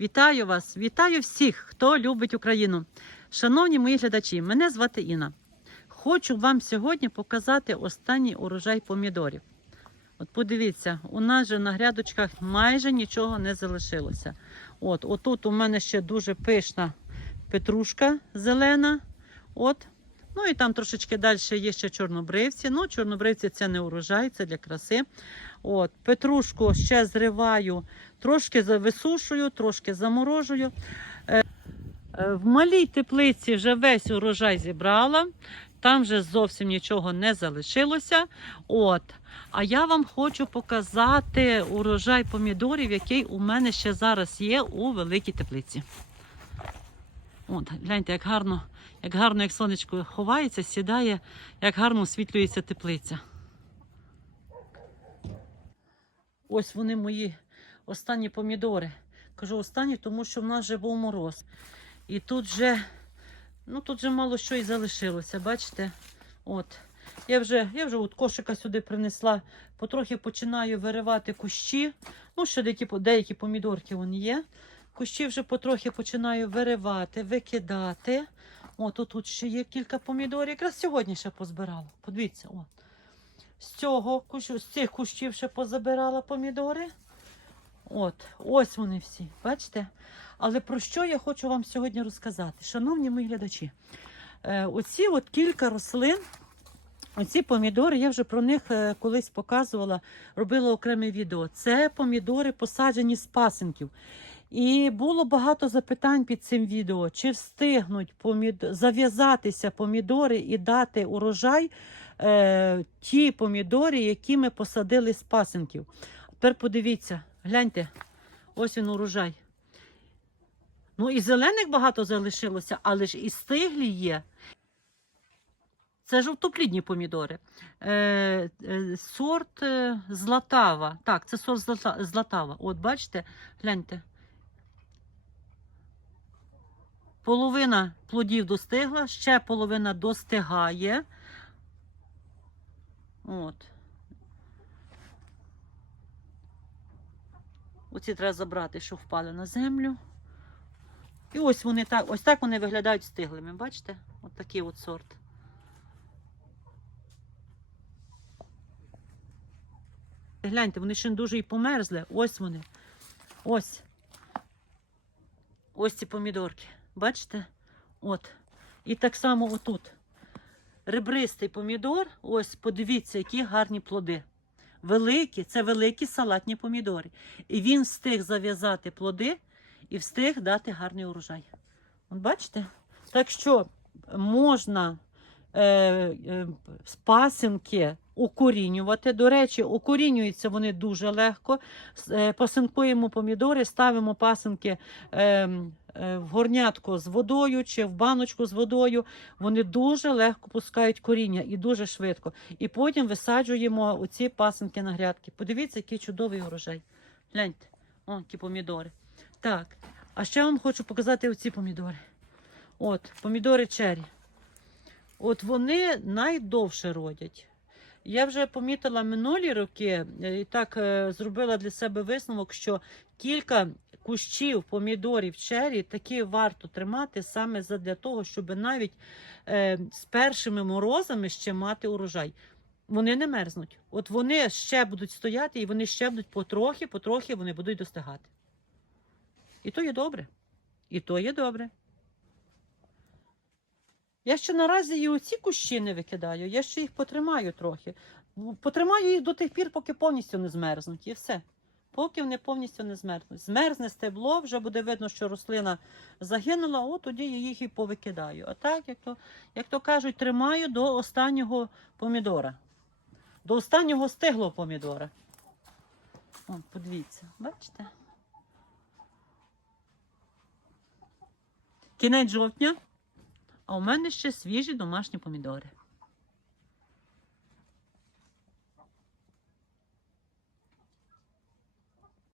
Вітаю вас, вітаю всіх, хто любить Україну. Шановні мої глядачі, мене звати Інна. Хочу вам сьогодні показати останній урожай помідорів. От подивіться, у нас же на грядочках майже нічого не залишилося. От, отут у мене ще дуже пишна петрушка зелена. От. Ну і там трошечки далі є ще чорнобривці. Ну, чорнобривці це не урожай, це для краси. От, петрушку ще зриваю, трошки висушую, трошки заморожую. Е, е, В малій теплиці вже весь урожай зібрала. Там вже зовсім нічого не залишилося. От. А я вам хочу показати урожай помідорів, який у мене ще зараз є у великій теплиці. От, гляньте, як гарно, як гарно, як сонечко ховається, сідає, як гарно освітлюється теплиця. Ось вони мої останні помідори. Кажу останні, тому що в нас вже був мороз. І тут вже, ну тут вже мало що і залишилося, бачите? От. Я вже, я вже от кошика сюди принесла, потрохи починаю виривати кущі. Ну, ще деякі, деякі помідорки вони є. Кущі вже потрохи починаю виривати, викидати. От тут, тут ще є кілька помідорів. Якраз сьогодні ще позбирала. Подивіться, от. З цього кущу, з цих кущів ще позабирала помідори. От, ось вони всі, бачите? Але про що я хочу вам сьогодні розказати? Шановні мої глядачі, е, оці от кілька рослин, оці помідори, я вже про них е, колись показувала, робила окреме відео. Це помідори посаджені з пасинків. І було багато запитань під цим відео, чи встигнуть помід... зав'язатися помідори і дати урожай е, ті помідори, які ми посадили з пасинків. Тепер подивіться, гляньте, ось він урожай. Ну і зелених багато залишилося, але ж і стиглі є. Це жовтоплідні помідори. Е, е, сорт е, Златава. Так, це сорт Златава. От бачите, гляньте. Половина плодів достигла, ще половина достигає. От. Оці треба забрати, що впали на землю. І ось вони так, ось так вони виглядають стиглими. Бачите? От такий от сорт. Гляньте, вони ще дуже і померзли. Ось вони. Ось. Ось ці помідорки. Бачите? От. І так само отут. Ребристий помідор. Ось, подивіться, які гарні плоди. Великі, це великі салатні помідори. І він встиг зав'язати плоди і встиг дати гарний урожай. От бачите? Так що можна е, е, пасинки укорінювати. До речі, укорінюються вони дуже легко. Е, пасинкуємо помідори, ставимо пасинки е, в горнятку з водою чи в баночку з водою. Вони дуже легко пускають коріння і дуже швидко. І потім висаджуємо оці пасинки на грядки. Подивіться, який чудовий урожай. Гляньте, о, які помідори. Так, а ще вам хочу показати оці помідори. От, помідори чері. От вони найдовше родять. Я вже помітила минулі роки е, і так е, зробила для себе висновок, що кілька кущів помідорів чері таки варто тримати саме для того, щоб навіть е, з першими морозами ще мати урожай. Вони не мерзнуть. От вони ще будуть стояти і вони ще будуть потрохи, потрохи вони будуть достигати. І то є добре. І то є добре. Я ще наразі і оці кущі не викидаю, я ще їх потримаю трохи. Потримаю їх до тих пір, поки повністю не змерзнуть. І все. Поки вони повністю не змерзнуть. Змерзне стебло, вже буде видно, що рослина загинула, от тоді я їх і повикидаю. А так, як то, як то кажуть, тримаю до останнього помідора. До останнього стиглого помідора. О, подивіться, бачите? Кінець жовтня. А у мене ще свіжі домашні помідори.